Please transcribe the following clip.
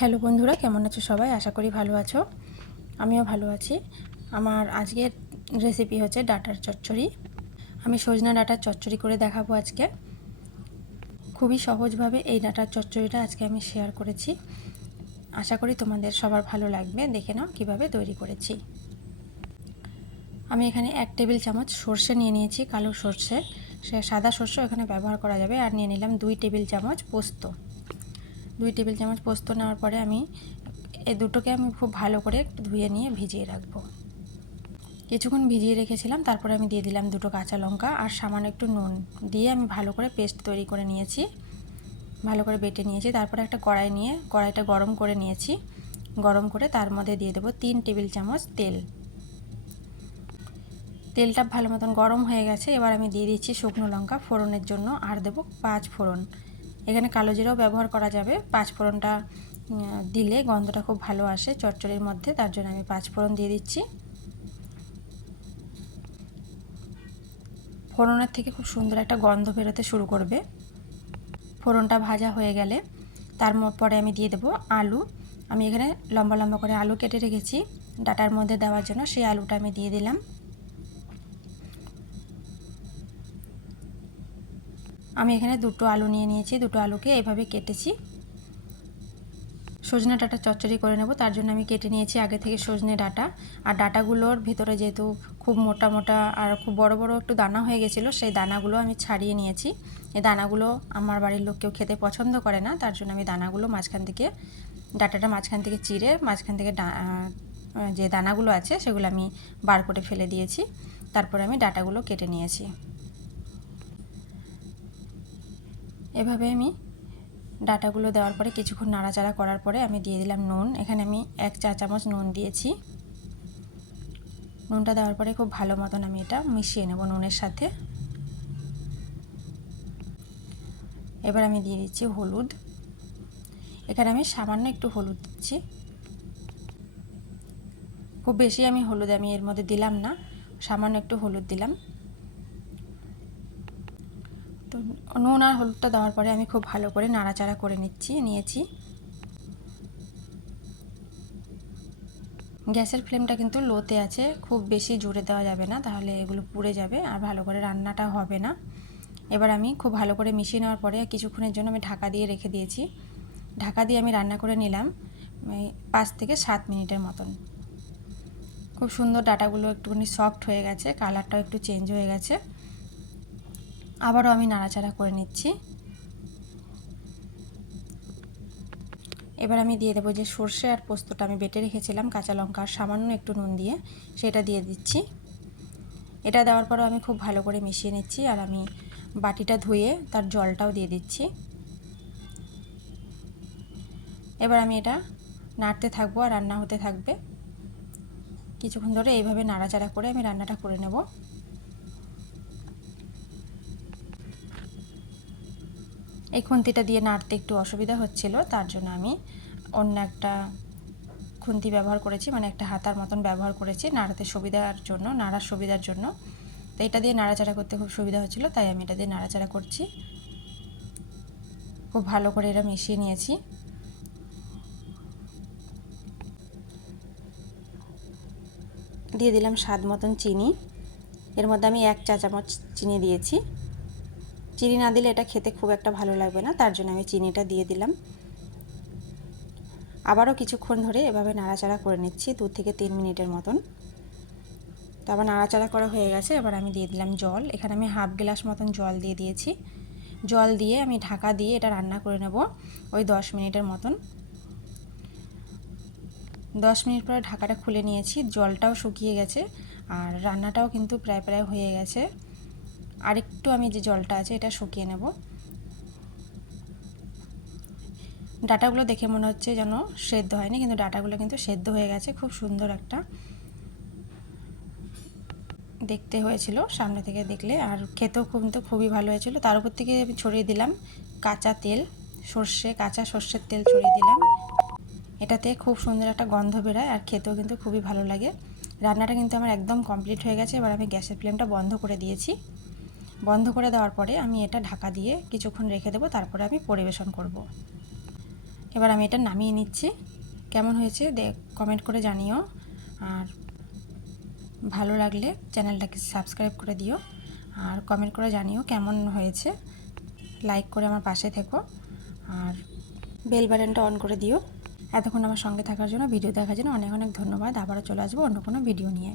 Hello বন্ধুরা, কেমন আছো সবাই? আশা করি ভালো আছো। আমিও ভালো আছি। আমার আজকের রেসিপি হচ্ছে ডাটার চচ্চড়ি। আমি সজনা ডাটার চচ্চড়ি করে দেখাবো আজকে। খুবই সহজভাবে এই ডাটার চচ্চড়িটা আজকে আমি শেয়ার করেছি। আশা করি তোমাদের সবার ভালো লাগবে। দেখে নাও কীভাবে তৈরি করেছি। আমি এখানে এক টেবিল চামচ সর্ষে নিয়ে নিয়েছি, কালো সর্ষে। সে সাদা সর্ষে এখানে ব্যবহার করা যাবে। আর নিয়ে নিলাম দুই টেবিল চামচ পোস্ত। দুই টেবিল চামচ পোস্ত নেওয়ার পরে আমি এই দুটোকে আমি খুব ভালো করে একটু ধুয়ে নিয়ে ভিজিয়ে রাখব। কিছুক্ষণ ভিজিয়ে রেখেছিলাম, তারপরে আমি দিয়ে দিলাম দুটো কাঁচা লঙ্কা আর সামান্য একটু নুন দিয়ে আমি ভালো করে পেস্ট তৈরি করে নিয়েছি। ভালো করে বেটে নিয়েছি, তারপরে একটা কড়াই নিয়ে, কড়াইটা গরম করে নিয়েছি। গরম করে তার মধ্যে দিয়ে দেবো তিন টেবিল চামচ তেল। তেলটা ভালো মতন গরম হয়ে গেছে, এবার আমি দিয়ে দিচ্ছি শুকনো লঙ্কা ফোড়নের জন্য, আর দেবো পাঁচ ফোড়ন। এখানে কালো জিরাও ব্যবহার করা যাবে। পাঁচ ফোড়নটা দিলে গন্ধটা খুব ভালো আসে চচ্চড়ির মধ্যে, তার জন্য আমি পাঁচ ফোড়ন দিয়ে দিচ্ছি। ফোড়নের থেকে খুব সুন্দর একটা গন্ধ বেরোতে শুরু করবে। ফোড়নটা ভাজা হয়ে গেলে তার পরে আমি দিয়ে দেবো আলু। আমি এখানে লম্বা লম্বা করে আলু কেটে রেখেছি। ডাটার মধ্যে দেওয়ার জন্য সেই আলুটা আমি দিয়ে দিলাম। আমি এখানে দুটো আলু নিয়ে নিয়েছি, দুটো আলুকে এভাবে কেটেছি। সজনে ডাটা চচ্চড়ি করে নেব, তার জন্য আমি কেটে নিয়েছি আগে থেকে সজনে ডাটা। আর ডাটাগুলোর ভিতরে যেহেতু খুব মোটা মোটা আর খুব বড় বড় একটু দানা হয়ে গেছিল, সেই দানাগুলো আমি ছাড়িয়ে নিয়েছি। এই দানাগুলো আমার বাড়ির লোক কেউ খেতে পছন্দ করে না, তার জন্য আমি দানাগুলো মাঝখান থেকে, ডাটাটা মাঝখান থেকে চিড়ে, মাঝখান থেকে যে দানাগুলো আছে, সেগুলো আমি বার করে ফেলে দিয়েছি। তারপরে আমি ডাটাগুলো কেটে নিয়েছি। এভাবে আমি ডাটাগুলো দেওয়ার পরে কিছুক্ষণ নাড়াচাড়া করার পরে আমি দিয়ে দিলাম নুন। এখানে আমি এক চা চামচ নুন দিয়েছি। নুনটা দেওয়ার পরে খুব ভালো মতন আমি এটা মিশিয়ে নেব নুনের সাথে। এবার আমি দিয়ে দিচ্ছি হলুদ। এখানে আমি সামান্য একটু হলুদ দিচ্ছি। খুব বেশি আমি হলুদ আমি এর মধ্যে দিলাম না, সামান্য একটু হলুদ দিলাম। তো নুন আর হলুদটা দেওয়ার পরে আমি খুব ভালো করে নাড়াচাড়া করে নিচ্ছি, নিয়েছি। গ্যাসের ফ্লেমটা কিন্তু লোতে আছে, খুব বেশি জোরে দেওয়া যাবে না, তাহলে এগুলো পুড়ে যাবে আর ভালো করে রান্নাটা হবে না। এবার আমি খুব ভালো করে মিশিয়ে নেওয়ার পরে কিছুক্ষণের জন্য আমি ঢাকা দিয়ে রেখে দিয়েছি। ঢাকা দিয়ে আমি রান্না করে নিলাম পাঁচ থেকে সাত মিনিটের মতন। খুব সুন্দর ডাটাগুলো একটুখানি সফট হয়ে গেছে কালারটাও একটু চেঞ্জ হয়ে গেছে। আবারও আমি নাড়াচাড়া করে নিচ্ছি। এবার আমি দিয়ে দেবো যে সর্ষে আর পোস্তটা আমি বেটে রেখেছিলাম কাঁচা লঙ্কা আর সামান্য একটু নুন দিয়ে, সেটা দিয়ে দিচ্ছি। এটা দেওয়ার পরও আমি খুব ভালো করে মিশিয়ে নিচ্ছি আর আমি বাটিটা ধুয়ে তার জলটাও দিয়ে দিচ্ছি। এবার আমি এটা নাড়তে থাকব আর রান্না হতে থাকবে। কিছুক্ষণ ধরে এইভাবে নাড়াচাড়া করে আমি রান্নাটা করে নেব। এই খুন্তিটা দিয়ে নাড়তে একটু অসুবিধা হচ্ছিল, তার জন্য আমি অন্য একটা খুন্তি ব্যবহার করেছি মানে একটা হাতার মতন ব্যবহার করেছি নাড়াতে সুবিধার জন্য, নাড়ার সুবিধার জন্য। তো এটা দিয়ে নাড়াচাড়া করতে খুব সুবিধা হচ্ছিল, তাই আমি এটা দিয়ে নাড়াচাড়া করছি। খুব ভালো করে এটা মিশিয়ে নিয়েছি। দিয়ে দিলাম স্বাদ মতন চিনি। এর মধ্যে আমি এক চা চামচ চিনি দিয়েছি। চিনি না দিলে এটা খেতে খুব একটা ভালো লাগবে না, তার জন্য আমি চিনিটা দিয়ে দিলাম। আবারও কিছুক্ষণ ধরে এভাবে নাড়াচাড়া করে নিচ্ছি, দু থেকে তিন মিনিটের মতন। তো আবার নাড়াচাড়া করা হয়ে গেছে, এবার আমি দিয়ে দিলাম জল। এখানে আমি হাফ গ্লাস মতন জল দিয়ে দিয়েছি। জল দিয়ে আমি ঢাকা দিয়ে এটা রান্না করে নেব ওই দশ মিনিটের মতন। দশ মিনিট পরে ঢাকাটা খুলে নিয়েছি, জলটাও শুকিয়ে গেছে, আর রান্নাটাও কিন্তু প্রায় প্রায় হয়ে গেছে। আরেকটু আমি যে জলটা আছে এটা শুকিয়ে নেব। ডাটাগুলো দেখে মনে হচ্ছে যেন সেদ্ধ হয়নি, কিন্তু ডাটাগুলো কিন্তু সেদ্ধ হয়ে গেছে, খুব সুন্দর একটা। দেখতে হয়েছিল, সামনে থেকে দেখলে, আর খেতেও কিন্তু খুবই ভালো হয়েছিল। তার উপর থেকে আমি ছড়িয়ে দিলাম কাঁচা তেল, সর্ষে, কাঁচা সর্ষের তেল ছড়িয়ে দিলাম। এটাতে খুব সুন্দর একটা গন্ধ বেরোয়, আর খেতেও কিন্তু খুবই ভালো লাগে। রান্নাটা কিন্তু আমার একদম কমপ্লিট হয়ে গেছে, এবার আমি গ্যাসের ফ্লেমটা বন্ধ করে দিয়েছি। বন্ধ করে দেওয়ার পরে আমি এটা ঢাকা দিয়ে কিছুক্ষণ রেখে দেবো, তারপরে আমি পরিবেশন করব। এবার আমি এটা নামিয়ে নিচ্ছি। কেমন হয়েছে কমেন্ট করে জানিও। আর ভালো লাগলে চ্যানেলটাকে সাবস্ক্রাইব করে দিও। আর কমেন্ট করে জানিও কেমন হয়েছে। লাইক করে আমার পাশে থেকো। আর বেল বাটনটা অন করে দিও। এতক্ষণ আমার সঙ্গে থাকার জন্য ভিডিও দেখার জন্য অনেক অনেক ধন্যবাদ। আবারও চলে আসব অন্য কোনো ভিডিও নিয়ে।